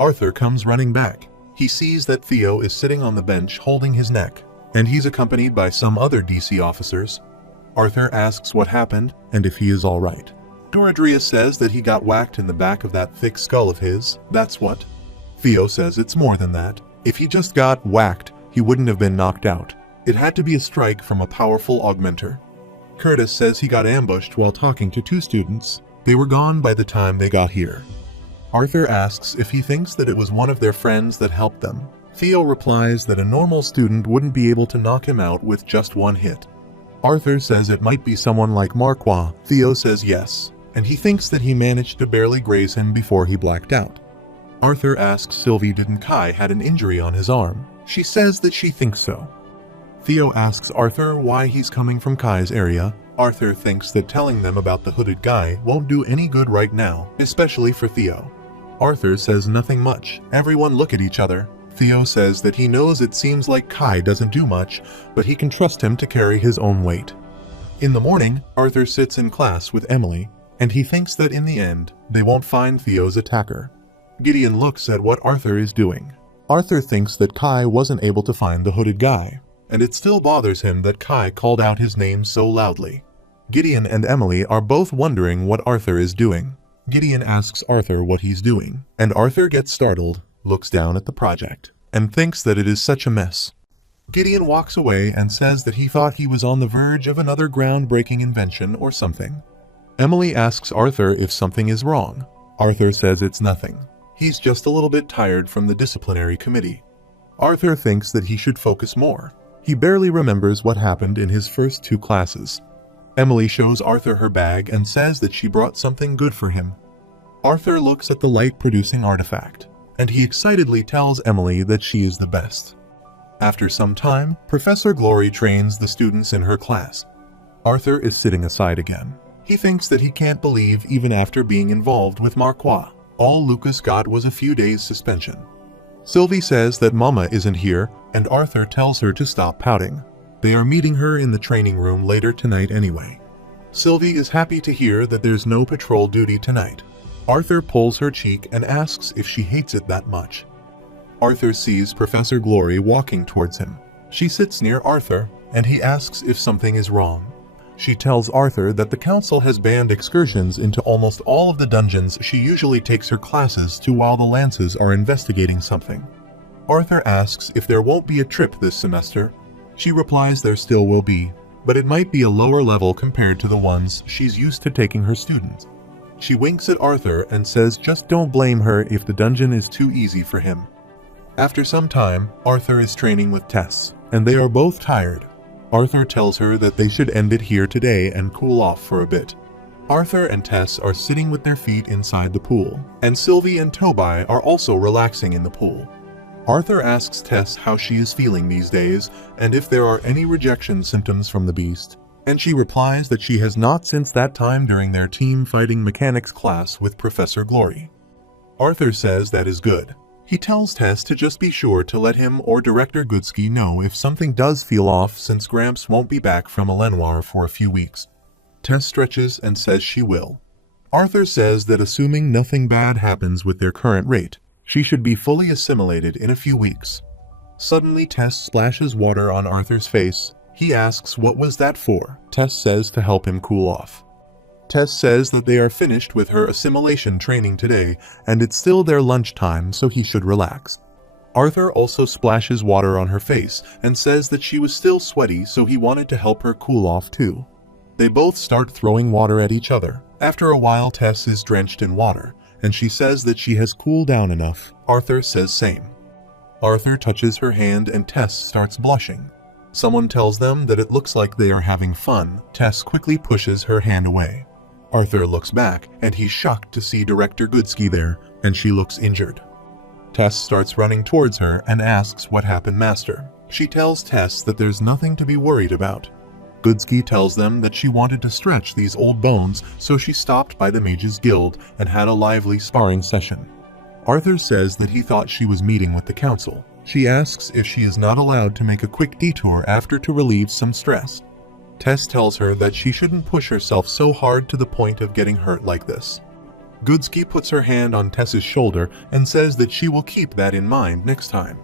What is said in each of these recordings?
Arthur comes running back. He sees that Theo is sitting on the bench holding his neck, and he's accompanied by some other DC officers. Arthur asks what happened and if he is alright. Doradria says that he got whacked in the back of that thick skull of his, that's what. Theo says it's more than that. If he just got whacked, he wouldn't have been knocked out. It had to be a strike from a powerful augmenter. Curtis says he got ambushed while talking to two students. They were gone by the time they got here. Arthur asks if he thinks that it was one of their friends that helped them. Theo replies that a normal student wouldn't be able to knock him out with just one hit. Arthur says it might be someone like Marquand. Theo says yes, and he thinks that he managed to barely graze him before he blacked out. Arthur asks Sylvie didn't Kai had an injury on his arm. She says that she thinks so. Theo asks Arthur why he's coming from Kai's area. Arthur thinks that telling them about the hooded guy won't do any good right now, especially for Theo. Arthur says nothing much. Everyone look at each other. Theo says that he knows it seems like Kai doesn't do much, but he can trust him to carry his own weight. In the morning, Arthur sits in class with Emily, and he thinks that in the end, they won't find Theo's attacker. Gideon looks at what Arthur is doing. Arthur thinks that Kai wasn't able to find the hooded guy, and it still bothers him that Kai called out his name so loudly. Gideon and Emily are both wondering what Arthur is doing. Gideon asks Arthur what he's doing, and Arthur gets startled, looks down at the project, and thinks that it is such a mess. Gideon walks away and says that he thought he was on the verge of another groundbreaking invention or something. Emily asks Arthur if something is wrong. Arthur says it's nothing. He's just a little bit tired from the disciplinary committee. Arthur thinks that he should focus more. He barely remembers what happened in his first two classes. Emily shows Arthur her bag and says that she brought something good for him. Arthur looks at the light-producing artifact, and he excitedly tells Emily that she is the best. After some time, Professor Glory trains the students in her class. Arthur is sitting aside again. He thinks that he can't believe even after being involved with Marquand, all Lucas got was a few days suspension. Sylvie says that Mama isn't here, and Arthur tells her to stop pouting. They are meeting her in the training room later tonight anyway. Sylvie is happy to hear that there's no patrol duty tonight. Arthur pulls her cheek and asks if she hates it that much. Arthur sees Professor Glory walking towards him. She sits near Arthur, and he asks if something is wrong. She tells Arthur that the council has banned excursions into almost all of the dungeons she usually takes her classes to while the Lances are investigating something. Arthur asks if there won't be a trip this semester. She replies there still will be, but it might be a lower level compared to the ones she's used to taking her students. She winks at Arthur and says just don't blame her if the dungeon is too easy for him. After some time, Arthur is training with Tess, and they are both tired. Arthur tells her that they should end it here today and cool off for a bit. Arthur and Tess are sitting with their feet inside the pool, and Sylvie and Tobai are also relaxing in the pool. Arthur asks Tess how she is feeling these days and if there are any rejection symptoms from the beast, and she replies that she has not since that time during their team fighting mechanics class with Professor Glory. Arthur says that is good. He tells Tess to just be sure to let him or Director Goodsky know if something does feel off since Gramps won't be back from Elenoir for a few weeks. Tess stretches and says she will. Arthur says that assuming nothing bad happens with their current rate, she should be fully assimilated in a few weeks. Suddenly Tess splashes water on Arthur's face. He asks what was that for. Tess says to help him cool off. Tess says that they are finished with her assimilation training today, and it's still their lunchtime, so he should relax. Arthur also splashes water on her face and says that she was still sweaty, so he wanted to help her cool off too. They both start throwing water at each other. After a while, Tess is drenched in water, and she says that she has cooled down enough. Arthur says same. Arthur touches her hand and Tess starts blushing. Someone tells them that it looks like they are having fun. Tess quickly pushes her hand away. Arthur looks back, and he's shocked to see Director Goodsky there, and she looks injured. Tess starts running towards her and asks what happened, Master. She tells Tess that there's nothing to be worried about. Goodsky tells them that she wanted to stretch these old bones, so she stopped by the Mages Guild and had a lively sparring session. Arthur says that he thought she was meeting with the council. She asks if she is not allowed to make a quick detour after to relieve some stress. Tess tells her that she shouldn't push herself so hard to the point of getting hurt like this. Goodsky puts her hand on Tess's shoulder and says that she will keep that in mind next time.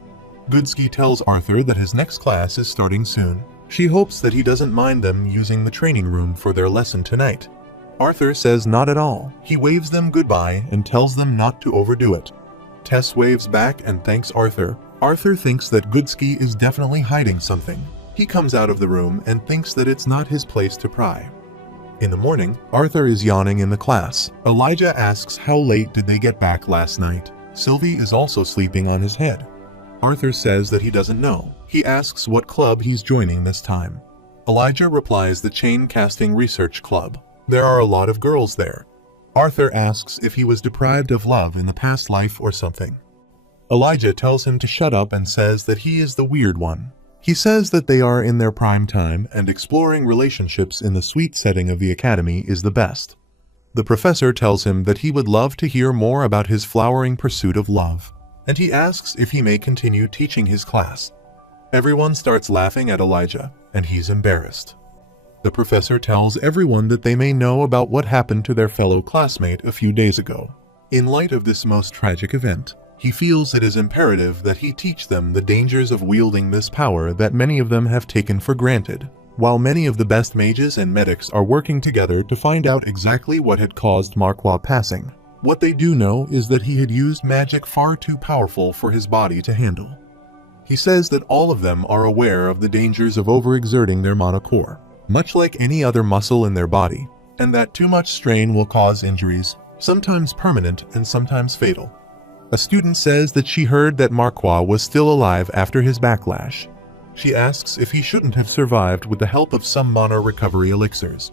Goodsky tells Arthur that his next class is starting soon. She hopes that he doesn't mind them using the training room for their lesson tonight. Arthur says not at all. He waves them goodbye and tells them not to overdo it. Tess waves back and thanks Arthur. Arthur thinks that Goodsky is definitely hiding something. He comes out of the room and thinks that it's not his place to pry. In the morning, Arthur is yawning in the class. Elijah asks how late did they get back last night. Sylvie is also sleeping on his head. Arthur says that he doesn't know. He asks what club he's joining this time. Elijah replies the Chain Casting Research Club. There are a lot of girls there. Arthur asks if he was deprived of love in the past life or something. Elijah tells him to shut up and says that he is the weird one. He says that they are in their prime time and exploring relationships in the sweet setting of the academy is the best. The professor tells him that he would love to hear more about his flowering pursuit of love, and he asks if he may continue teaching his class. Everyone starts laughing at Elijah, and he's embarrassed. The professor tells everyone that they may know about what happened to their fellow classmate a few days ago. In light of this most tragic event, he feels it is imperative that he teach them the dangers of wielding this power that many of them have taken for granted, while many of the best mages and medics are working together to find out exactly what had caused Marquand passing. What they do know is that he had used magic far too powerful for his body to handle. He says that all of them are aware of the dangers of overexerting their mana core, much like any other muscle in their body, and that too much strain will cause injuries, sometimes permanent and sometimes fatal. A student says that she heard that Marquand was still alive after his backlash. She asks if he shouldn't have survived with the help of some mana recovery elixirs.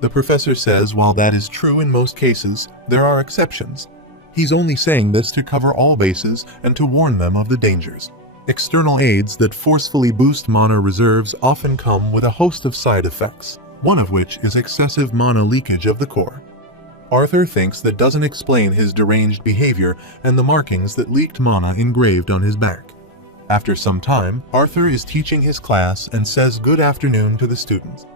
The professor says while that is true in most cases, there are exceptions. He's only saying this to cover all bases and to warn them of the dangers. External aids that forcefully boost mana reserves often come with a host of side effects, one of which is excessive mana leakage of the core. Arthur thinks that doesn't explain his deranged behavior and the markings that leaked mana engraved on his back. After some time, Arthur is teaching his class and says good afternoon to the students.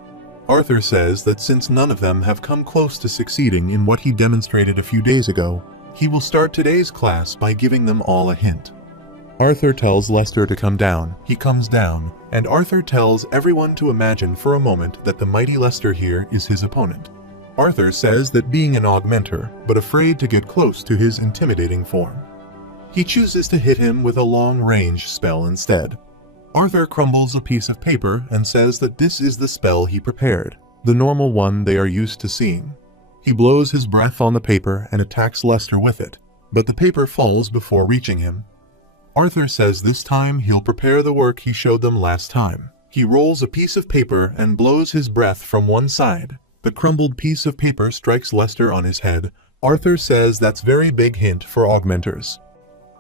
Arthur says that since none of them have come close to succeeding in what he demonstrated a few days ago, he will start today's class by giving them all a hint. Arthur tells Lester to come down. He comes down, and Arthur tells everyone to imagine for a moment that the mighty Lester here is his opponent. Arthur says that being an augmenter, but afraid to get close to his intimidating form. He chooses to hit him with a long-range spell instead. Arthur crumbles a piece of paper and says that this is the spell he prepared, the normal one they are used to seeing. He blows his breath on the paper and attacks Lester with it, but the paper falls before reaching him. Arthur says this time he'll prepare the work he showed them last time. He rolls a piece of paper and blows his breath from one side. The crumbled piece of paper strikes Lester on his head. Arthur says that's very big hint for augmenters.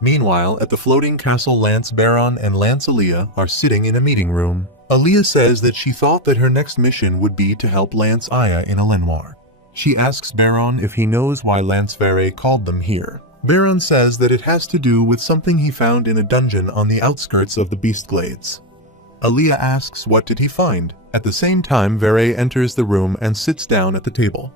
Meanwhile, at the floating castle, Lance Baron and Lance Aaliyah are sitting in a meeting room. Aaliyah says that she thought that her next mission would be to help Lance Aya in Elenoir. She asks Baron if he knows why Lance Vere called them here. Baron says that it has to do with something he found in a dungeon on the outskirts of the Beastglades. Aaliyah asks what did he find. At the same time, Vere enters the room and sits down at the table.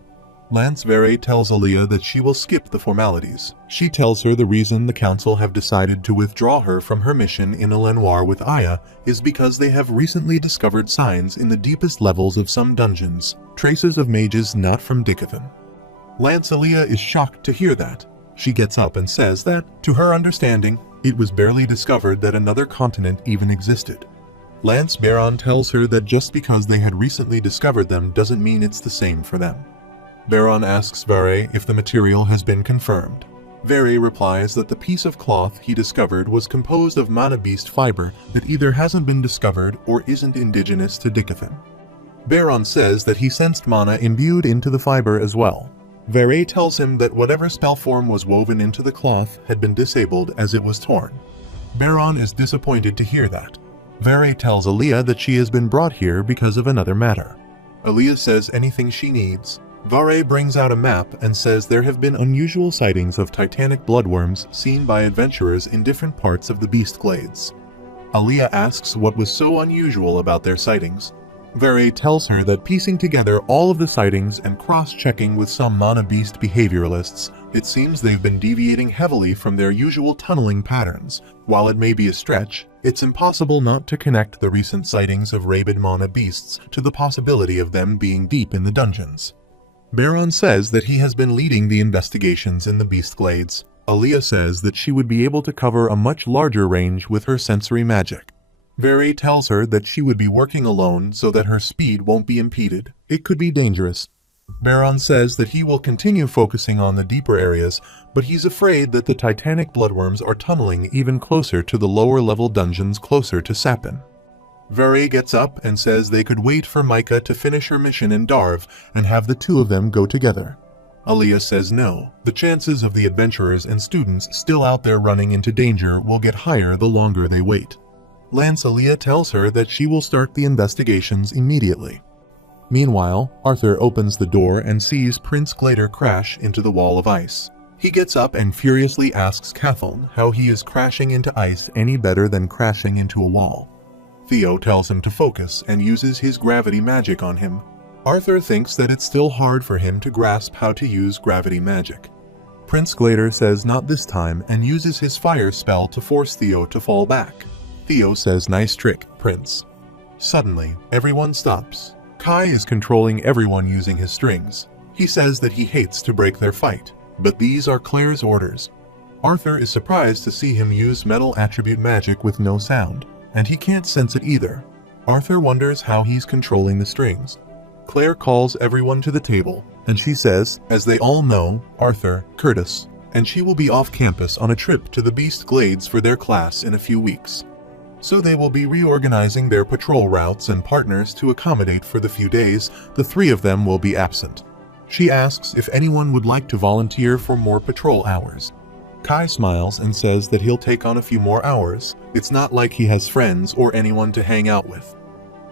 Lance Vere tells Aaliyah that she will skip the formalities. She tells her the reason the council have decided to withdraw her from her mission in Elenoir with Aya is because they have recently discovered signs in the deepest levels of some dungeons, traces of mages not from Dicathan. Lance Aaliyah is shocked to hear that. She gets up and says that, to her understanding, it was barely discovered that another continent even existed. Lance Baron tells her that just because they had recently discovered them doesn't mean it's the same for them. Baron asks Vere if the material has been confirmed. Vere replies that the piece of cloth he discovered was composed of mana beast fiber that either hasn't been discovered or isn't indigenous to Dicathan. Baron says that he sensed mana imbued into the fiber as well. Vere tells him that whatever spell form was woven into the cloth had been disabled as it was torn. Baron is disappointed to hear that. Vere tells Aaliyah that she has been brought here because of another matter. Aaliyah says anything she needs. Vare brings out a map and says there have been unusual sightings of titanic bloodworms seen by adventurers in different parts of the Beastglades. Aaliyah asks what was so unusual about their sightings. Vere tells her that piecing together all of the sightings and cross-checking with some Mana Beast behavioralists, it seems they've been deviating heavily from their usual tunneling patterns. While it may be a stretch, it's impossible not to connect the recent sightings of rabid Mana Beasts to the possibility of them being deep in the dungeons. Baron says that he has been leading the investigations in the Beast Glades. Aaliyah says that she would be able to cover a much larger range with her sensory magic. Vere tells her that she would be working alone so that her speed won't be impeded. It could be dangerous. Baron says that he will continue focusing on the deeper areas, but he's afraid that the titanic bloodworms are tunneling even closer to the lower-level dungeons closer to Sapin. Vere gets up and says they could wait for Micah to finish her mission in Darv and have the two of them go together. Aaliyah says no. The chances of the adventurers and students still out there running into danger will get higher the longer they wait. Lance Aaliyah tells her that she will start the investigations immediately. Meanwhile, Arthur opens the door and sees Prince Glader crash into the wall of ice. He gets up and furiously asks Cathal how he is crashing into ice any better than crashing into a wall. Theo tells him to focus and uses his gravity magic on him. Arthur thinks that it's still hard for him to grasp how to use gravity magic. Prince Glader says not this time and uses his fire spell to force Theo to fall back. Theo says nice trick, Prince. Suddenly, everyone stops. Kai is controlling everyone using his strings. He says that he hates to break their fight, but these are Claire's orders. Arthur is surprised to see him use metal attribute magic with no sound, and he can't sense it either. Arthur wonders how he's controlling the strings. Claire calls everyone to the table, and she says, as they all know, Arthur, Curtis, and she will be off campus on a trip to the Beast Glades for their class in a few weeks. So they will be reorganizing their patrol routes and partners to accommodate for the few days the three of them will be absent. She asks if anyone would like to volunteer for more patrol hours. Kai smiles and says that he'll take on a few more hours. It's not like he has friends or anyone to hang out with.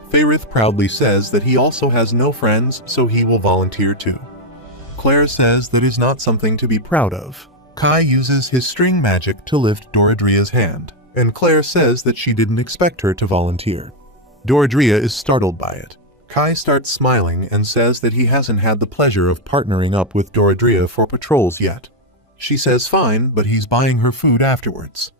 Faerith proudly says that he also has no friends, so he will volunteer too. Claire says that is not something to be proud of. Kai uses his string magic to lift Doradria's hand, and Claire says that she didn't expect her to volunteer. Doradria is startled by it. Kai starts smiling and says that he hasn't had the pleasure of partnering up with Doradria for patrols yet. She says fine, but he's buying her food afterwards.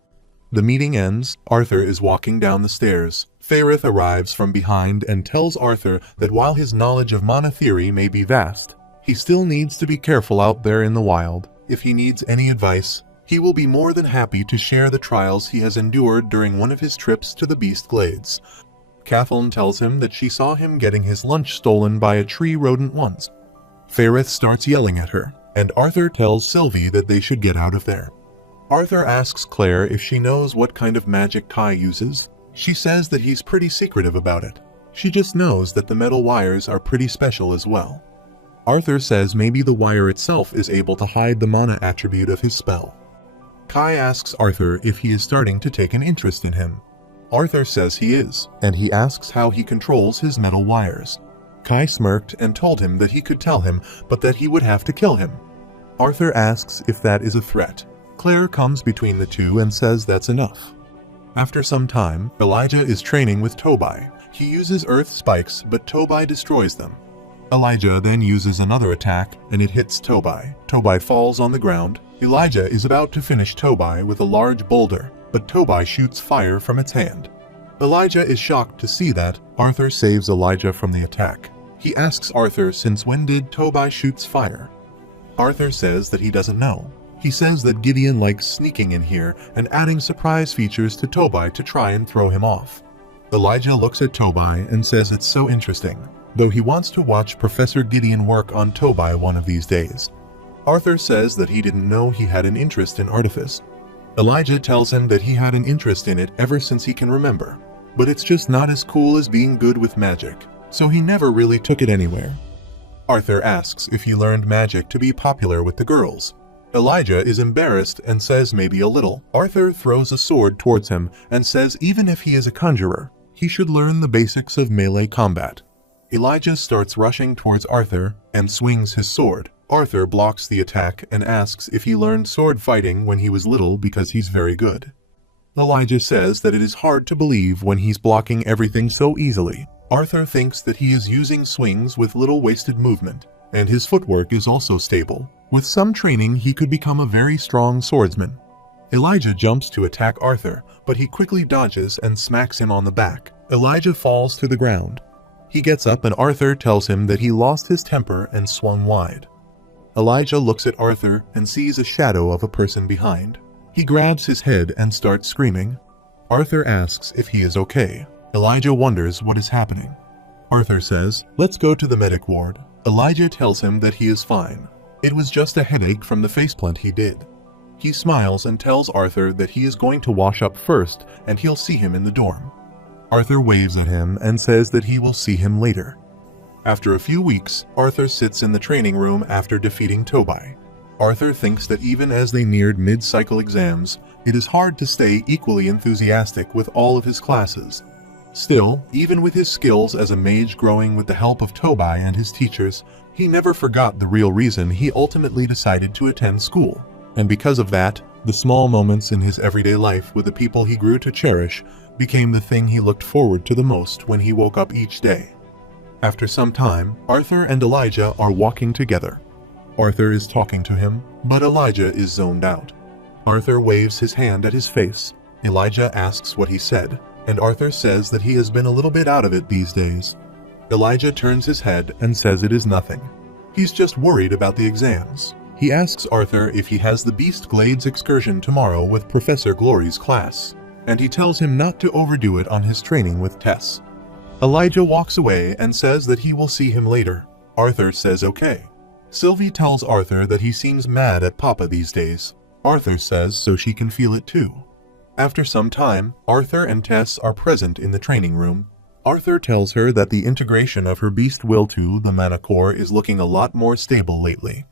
The meeting ends. Arthur is walking down the stairs. Faerith arrives from behind and tells Arthur that while his knowledge of mana theory may be vast, he still needs to be careful out there in the wild. If he needs any advice, he will be more than happy to share the trials he has endured during one of his trips to the Beast Glades. Cathal tells him that she saw him getting his lunch stolen by a tree rodent once. Faerith starts yelling at her, and Arthur tells Sylvie that they should get out of there. Arthur asks Claire if she knows what kind of magic Kai uses. She says that he's pretty secretive about it. She just knows that the metal wires are pretty special as well. Arthur says maybe the wire itself is able to hide the mana attribute of his spell. Kai asks Arthur if he is starting to take an interest in him. Arthur says he is, and he asks how he controls his metal wires. Kai smirked and told him that he could tell him, but that he would have to kill him. Arthur asks if that is a threat. Claire comes between the two and says that's enough. After some time, Elijah is training with Tobai. He uses earth spikes, but Tobai destroys them. Elijah then uses another attack, and it hits Tobai. Tobai falls on the ground. Elijah is about to finish Tobai with a large boulder, but Tobai shoots fire from its hand. Elijah is shocked to see that. Arthur saves Elijah from the attack. He asks Arthur since when did Tobai shoots fire. Arthur says that he doesn't know. He says that Gideon likes sneaking in here and adding surprise features to Tobai to try and throw him off. Elijah looks at Tobai and says it's so interesting, though he wants to watch Professor Gideon work on Tobai one of these days. Arthur says that he didn't know he had an interest in artifice. Elijah tells him that he had an interest in it ever since he can remember, but it's just not as cool as being good with magic, so he never really took it anywhere. Arthur asks if he learned magic to be popular with the girls. Elijah is embarrassed and says maybe a little. Arthur throws a sword towards him and says even if he is a conjurer, he should learn the basics of melee combat. Elijah starts rushing towards Arthur and swings his sword. Arthur blocks the attack and asks if he learned sword fighting when he was little because he's very good. Elijah says that it is hard to believe when he's blocking everything so easily. Arthur thinks that he is using swings with little wasted movement, and his footwork is also stable. With some training, he could become a very strong swordsman. Elijah jumps to attack Arthur, but he quickly dodges and smacks him on the back. Elijah falls to the ground. He gets up and Arthur tells him that he lost his temper and swung wide. Elijah looks at Arthur and sees a shadow of a person behind. He grabs his head and starts screaming. Arthur asks if he is okay. Elijah wonders what is happening. Arthur says, "Let's go to the medic ward." Elijah tells him that he is fine. It was just a headache from the faceplant he did. He smiles and tells Arthur that he is going to wash up first and he'll see him in the dorm. Arthur waves at him and says that he will see him later. After a few weeks, Arthur sits in the training room after defeating Tobai. Arthur thinks that even as they neared mid-cycle exams, it is hard to stay equally enthusiastic with all of his classes. Still, even with his skills as a mage growing with the help of Tobai and his teachers, he never forgot the real reason he ultimately decided to attend school. And because of that, the small moments in his everyday life with the people he grew to cherish became the thing he looked forward to the most when he woke up each day. After some time, Arthur and Elijah are walking together. Arthur is talking to him, but Elijah is zoned out. Arthur waves his hand at his face. Elijah asks what he said, and Arthur says that he has been a little bit out of it these days. Elijah turns his head and says it is nothing. He's just worried about the exams. He asks Arthur if he has the Beast Glades excursion tomorrow with Professor Glory's class, and he tells him not to overdo it on his training with Tess. Elijah walks away and says that he will see him later. Arthur says okay. Sylvie tells Arthur that he seems mad at Papa these days. Arthur says so she can feel it too. After some time, Arthur and Tess are present in the training room. Arthur tells her that the integration of her beast will to the mana core is looking a lot more stable lately.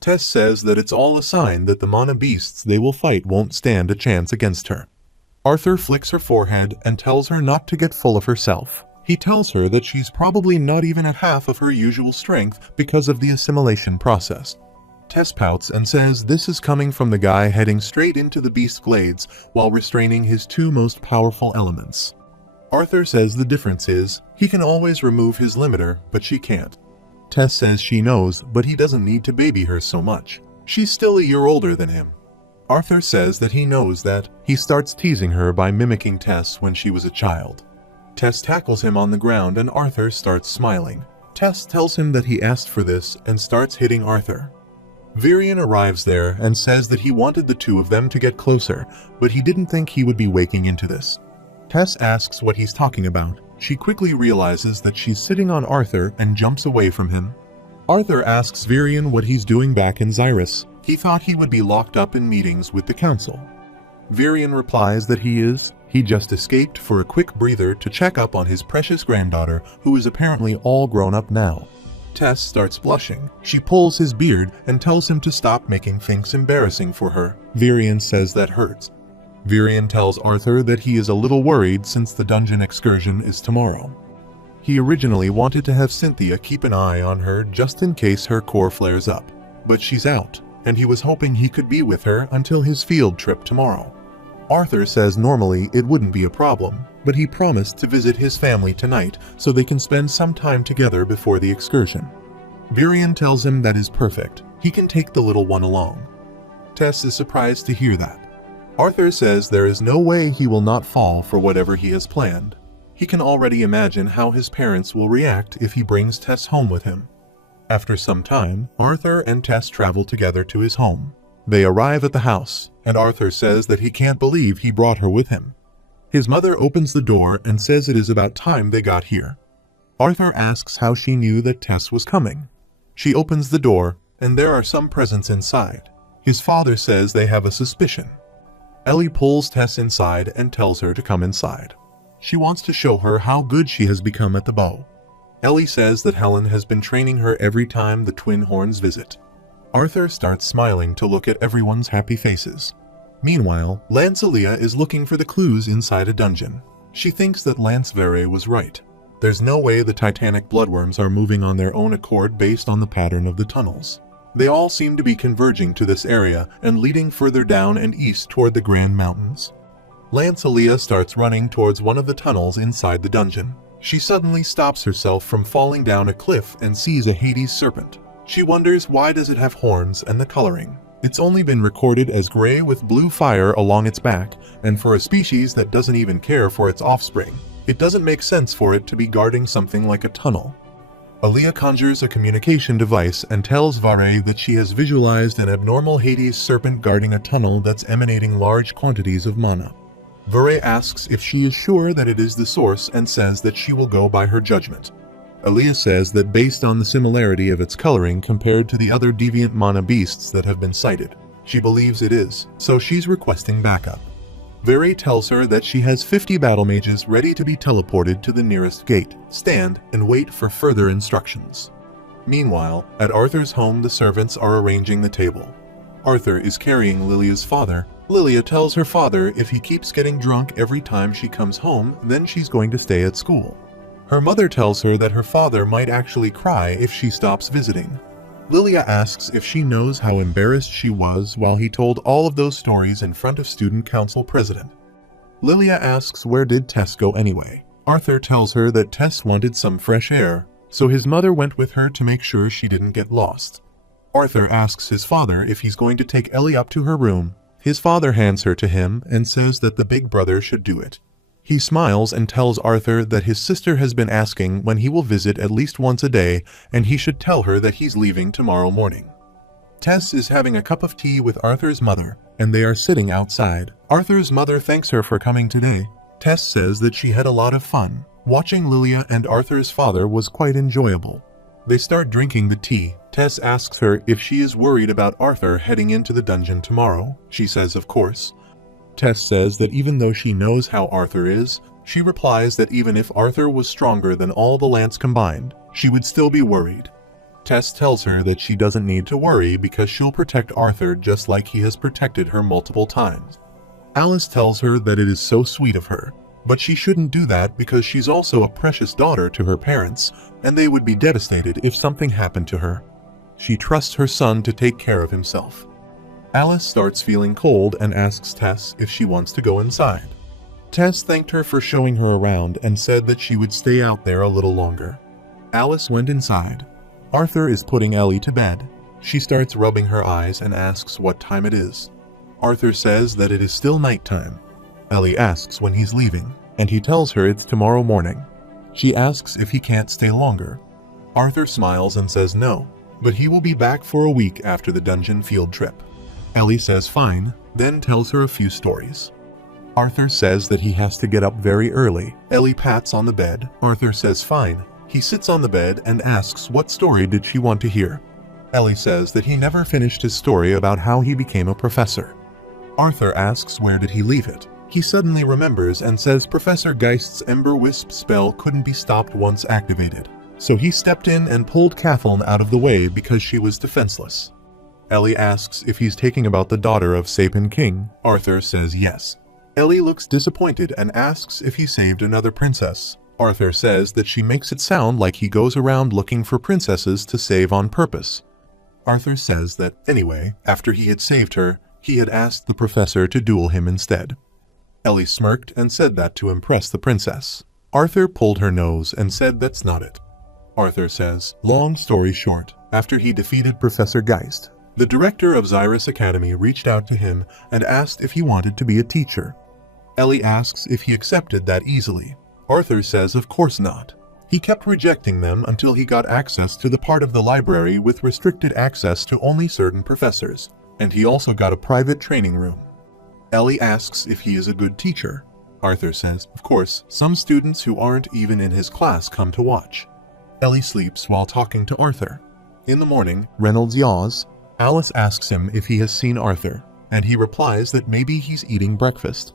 Tess says that it's all a sign that the mana beasts they will fight won't stand a chance against her. Arthur flicks her forehead and tells her not to get full of herself. He tells her that she's probably not even at half of her usual strength because of the assimilation process. Tess pouts and says this is coming from the guy heading straight into the Beast Glades while restraining his two most powerful elements. Arthur says the difference is, he can always remove his limiter, but she can't. Tess says she knows, but he doesn't need to baby her so much. She's still a year older than him. Arthur says that he knows that. He starts teasing her by mimicking Tess when she was a child. Tess tackles him on the ground and Arthur starts smiling. Tess tells him that he asked for this and starts hitting Arthur. Virion arrives there and says that he wanted the two of them to get closer, but he didn't think he would be waking into this. Tess asks what he's talking about. She quickly realizes that she's sitting on Arthur and jumps away from him. Arthur asks Virion what he's doing back in Xyrus. He thought he would be locked up in meetings with the council. Virion replies that he just escaped for a quick breather to check up on his precious granddaughter, who is apparently all grown up now. Tess starts blushing. She pulls his beard and tells him to stop making things embarrassing for her. Virion says that hurts. Virion tells Arthur that he is a little worried since the dungeon excursion is tomorrow. He originally wanted to have Cynthia keep an eye on her just in case her core flares up, but she's out, and he was hoping he could be with her until his field trip tomorrow. Arthur says normally it wouldn't be a problem, but he promised to visit his family tonight so they can spend some time together before the excursion. Virion tells him that is perfect. He can take the little one along. Tess is surprised to hear that. Arthur says there is no way he will not fall for whatever he has planned. He can already imagine how his parents will react if he brings Tess home with him. After some time, Arthur and Tess travel together to his home. They arrive at the house, and Arthur says that he can't believe he brought her with him. His mother opens the door and says it is about time they got here. Arthur asks how she knew that Tess was coming. She opens the door, and there are some presents inside. His father says they have a suspicion. Ellie pulls Tess inside and tells her to come inside. She wants to show her how good she has become at the bow. Ellie says that Helen has been training her every time the twin horns visit. Arthur starts smiling to look at everyone's happy faces. Meanwhile, Lancelia is looking for the clues inside a dungeon. She thinks that Lancevere was right. There's no way the Titanic bloodworms are moving on their own accord based on the pattern of the tunnels. They all seem to be converging to this area and leading further down and east toward the Grand Mountains. Lancelia starts running towards one of the tunnels inside the dungeon. She suddenly stops herself from falling down a cliff and sees a Hades serpent. She wonders why does it have horns and the coloring. It's only been recorded as gray with blue fire along its back, and for a species that doesn't even care for its offspring, it doesn't make sense for it to be guarding something like a tunnel. Aaliyah conjures a communication device and tells Vare that she has visualized an abnormal Hades serpent guarding a tunnel that's emanating large quantities of mana. Vare asks if she is sure that it is the source and says that she will go by her judgment. Aaliyah says that based on the similarity of its coloring compared to the other deviant mana beasts that have been sighted, she believes it is, so she's requesting backup. Vare tells her that she has 50 battle mages ready to be teleported to the nearest gate. Stand and wait for further instructions. Meanwhile, at Arthur's home the servants are arranging the table. Arthur is carrying Lilia's father. Lilia tells her father if he keeps getting drunk every time she comes home, then she's going to stay at school. Her mother tells her that her father might actually cry if she stops visiting. Lilia asks if she knows how embarrassed she was while he told all of those stories in front of student council president. Lilia asks where did Tess go anyway. Arthur tells her that Tess wanted some fresh air, so his mother went with her to make sure she didn't get lost. Arthur asks his father if he's going to take Ellie up to her room. His father hands her to him and says that the big brother should do it. He smiles and tells Arthur that his sister has been asking when he will visit at least once a day, and he should tell her that he's leaving tomorrow morning. Tess is having a cup of tea with Arthur's mother, and they are sitting outside. Arthur's mother thanks her for coming today. Tess says that she had a lot of fun. Watching Lilia and Arthur's father was quite enjoyable. They start drinking the tea. Tess asks her if she is worried about Arthur heading into the dungeon tomorrow. She says of course. Tess says that even though she knows how Arthur is, she replies that even if Arthur was stronger than all the Lance combined, she would still be worried. Tess tells her that she doesn't need to worry because she'll protect Arthur just like he has protected her multiple times. Alice tells her that it is so sweet of her, but she shouldn't do that because she's also a precious daughter to her parents, and they would be devastated if something happened to her. She trusts her son to take care of himself. Alice starts feeling cold and asks Tess if she wants to go inside. Tess thanked her for showing her around and said that she would stay out there a little longer. Alice went inside. Arthur is putting Ellie to bed. She starts rubbing her eyes and asks what time it is. Arthur says that it is still nighttime. Ellie asks when he's leaving, and he tells her it's tomorrow morning. She asks if he can't stay longer. Arthur smiles and says no, but he will be back for a week after the dungeon field trip. Ellie says fine, then tells her a few stories. Arthur says that he has to get up very early. Ellie pats on the bed. Arthur says fine. He sits on the bed and asks what story did she want to hear. Ellie says that he never finished his story about how he became a professor. Arthur asks where did he leave it. He suddenly remembers and says Professor Geist's Ember Wisp spell couldn't be stopped once activated. So he stepped in and pulled Kathleen out of the way because she was defenseless. Ellie asks if he's taking about the daughter of Sapin King. Arthur says yes. Ellie looks disappointed and asks if he saved another princess. Arthur says that she makes it sound like he goes around looking for princesses to save on purpose. Arthur says that, anyway, after he had saved her, he had asked the professor to duel him instead. Ellie smirked and said that to impress the princess. Arthur pulled her nose and said that's not it. Arthur says, long story short, after he defeated Professor Geist, the director of Xyrus Academy reached out to him and asked if he wanted to be a teacher. Ellie asks if he accepted that easily. Arthur says of course not. He kept rejecting them until he got access to the part of the library with restricted access to only certain professors, and he also got a private training room. Ellie asks if he is a good teacher. Arthur says, of course, some students who aren't even in his class come to watch. Ellie sleeps while talking to Arthur. In the morning, Reynolds yaws. Alice asks him if he has seen Arthur, and he replies that maybe he's eating breakfast.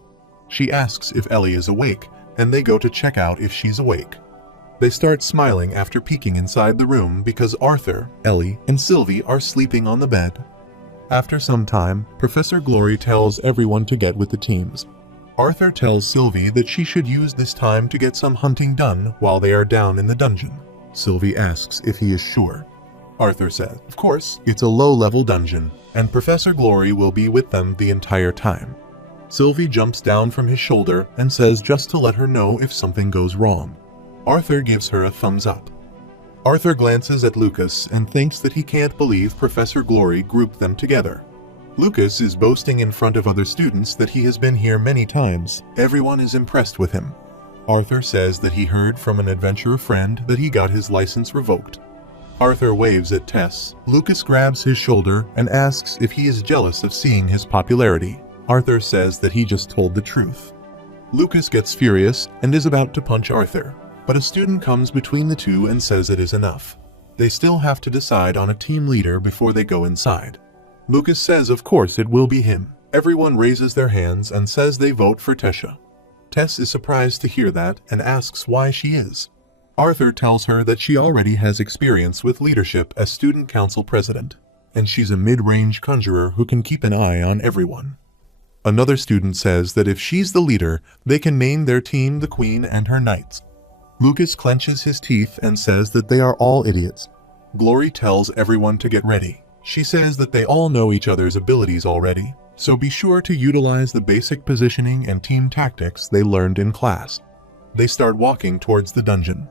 She asks if Ellie is awake, and they go to check out if she's awake. They start smiling after peeking inside the room because Arthur, Ellie, and Sylvie are sleeping on the bed. After some time, Professor Glory tells everyone to get with the teams. Arthur tells Sylvie that she should use this time to get some hunting done while they are down in the dungeon. Sylvie asks if he is sure. Arthur says, of course, it's a low-level dungeon, and Professor Glory will be with them the entire time. Sylvie jumps down from his shoulder and says just to let her know if something goes wrong. Arthur gives her a thumbs up. Arthur glances at Lucas and thinks that he can't believe Professor Glory grouped them together. Lucas is boasting in front of other students that he has been here many times. Everyone is impressed with him. Arthur says that he heard from an adventurer friend that he got his license revoked. Arthur waves at Tess. Lucas grabs his shoulder and asks if he is jealous of seeing his popularity. Arthur says that he just told the truth. Lucas gets furious and is about to punch Arthur, but a student comes between the two and says it is enough. They still have to decide on a team leader before they go inside. Lucas says of course it will be him. Everyone raises their hands and says they vote for Tesha. Tess is surprised to hear that and asks why she is. Arthur tells her that she already has experience with leadership as student council president, and she's a mid-range conjurer who can keep an eye on everyone. Another student says that if she's the leader, they can name their team the Queen and her Knights. Lucas clenches his teeth and says that they are all idiots. Glory tells everyone to get ready. She says that they all know each other's abilities already, so be sure to utilize the basic positioning and team tactics they learned in class. They start walking towards the dungeon.